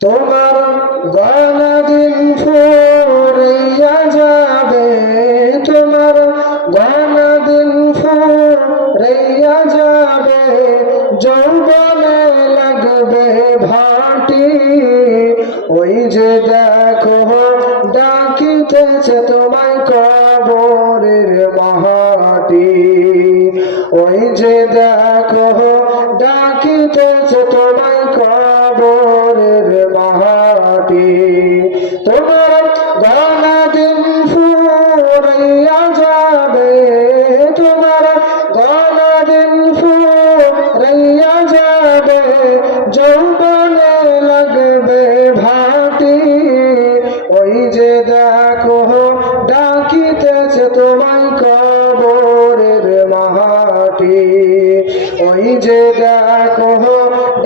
তোমার গয়না দিন ফুরিয়া যাবে, তোমার গয়না দিন ফুরিয়া যাবে, যৌবনে লাগবে ভাটি। ওই যে দেখো, ডাকিতেছে তোমায় কবরের মাটি ওই যে দেখো যৌবনে লাগবে ভাটি। ওই যে দেখো, ডাকিতেছে তোমায় কবরের মাটি ওই যে দেখো,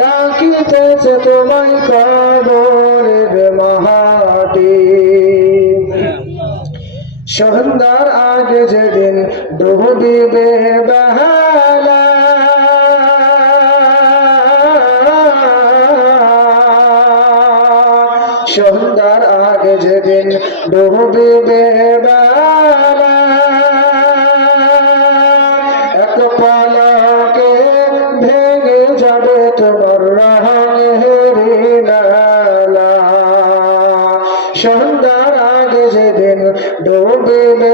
ডাকিতেছে তোমায় কবরের মাটি সন্ধ্যার আগে যেদিন ডুবিবে বেহালা সন্ধ্যার আগে যেদিন ডুবিবে বেলা এক পালকে ভেঙে যাবে তোমার রঙের মেলা সন্ধ্যার আগে যেদিন ডুবিবে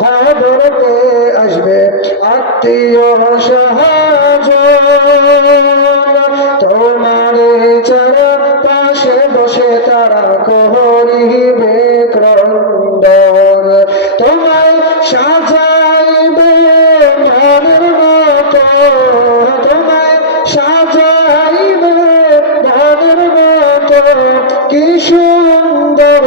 খবর পেয়ে আসবে আত্মীয় সহজ। তোমার চারা পাশে বসে তারা করিবে ক্রন্দন। তোমায় সাজাইবে মনের মতো। তোমায় সাজাইবে মনের মতো। কি সুন্দর